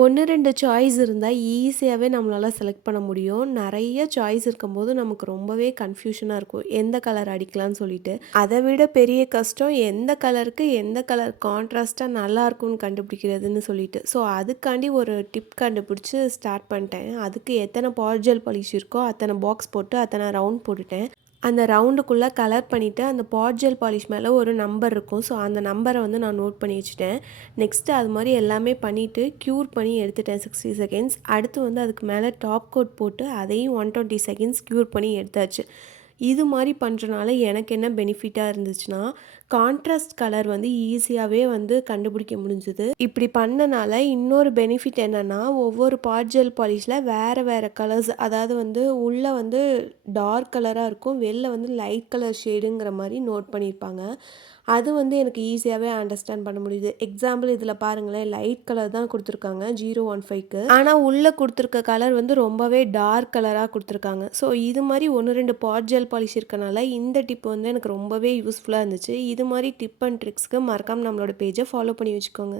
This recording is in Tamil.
1, 2 சாய்ஸ் இருந்தா ஈஸியாவே நம்மளால செலக்ட் பண்ண முடியும். நெறைய சாய்ஸ் இருக்கும்போது நமக்கு ரொம்பவே கன்ஃப்யூஷனா இருக்கும். எந்த கலர் அடிக்கலான்னு சொல்லிட்டு. அத விட பெரிய கஷ்டம் எந்த கலருக்கு எந்த கலர் கான்ட்ராஸ்ட்டா நல்லாருக்கும்னு கண்டுபிடிக்கிறதுன்னு சொல்லிட்டு. ஸோ அதுக்காண்டி ஒரு டிப் கண்டுபிடிச்சு ஸ்டார்ட் பண்ணிட்டேன். அதுக்கு எத்தனை பால் ஜெல் பாலிஷ் இருக்கோ அத்தனை பாக்ஸ் போட்டு அத்தனை ரவுண்ட் போட்டுட்டேன். அந்த ரவுண்டுக்குள்ளே கலர் பண்ணிவிட்டு அந்த பாட் ஜெல் பாலிஷ் மேலே ஒரு நம்பர் இருக்கும். ஸோ அந்த நம்பரை வந்து நான் நோட் பண்ணி வச்சுட்டேன். நெக்ஸ்ட்டு அது மாதிரி எல்லாமே பண்ணிவிட்டு க்யூர் பண்ணி எடுத்துட்டேன் 60 செகண்ட்ஸ். அடுத்து வந்து அதுக்கு மேலே டாப் கோட் போட்டு அதையும் 120 செகண்ட்ஸ் க்யூர் பண்ணி எடுத்தாச்சு. இது மாதிரி பண்ணுறனால எனக்கு என்ன பெனிஃபிட்டாக இருந்துச்சுன்னா, கான்ட்ராஸ்ட் கலர் வந்து ஈஸியாகவே வந்து கண்டுபிடிக்க முடிஞ்சுது. இப்படி பண்ணனால இன்னொரு பெனிஃபிட் என்னென்னா, ஒவ்வொரு பாட் ஜெல் பாலிஷில் வேறு வேறு கலர்ஸ், அதாவது வந்து உள்ளே வந்து டார்க் கலராக இருக்கும், வெளில வந்து லைட் கலர் ஷேடுங்கிற மாதிரி நோட் பண்ணியிருப்பாங்க. அது வந்து எனக்கு ஈஸியாகவே அண்டர்ஸ்டாண்ட் பண்ண முடியுது. எக்ஸாம்பிள் இதில் பாருங்களேன், லைட் கலர் தான் கொடுத்துருக்காங்க 015க்கு. ஆனால் உள்ளே கொடுத்துருக்க கலர் வந்து ரொம்பவே டார்க் கலராக கொடுத்துருக்காங்க. ஸோ இது மாதிரி 1, 2 பாட் ஜெல் பாலிஷ் இருக்கனால இந்த டிப் வந்து எனக்கு ரொம்பவே யூஸ்ஃபுல்லாக இருந்துச்சு. இது மாதிரி டிப் அண்ட் ட்ரிக்ஸ்க்கு மறக்காமல் நம்மளோட பேஜை ஃபாலோ பண்ணி வச்சுக்கோங்க.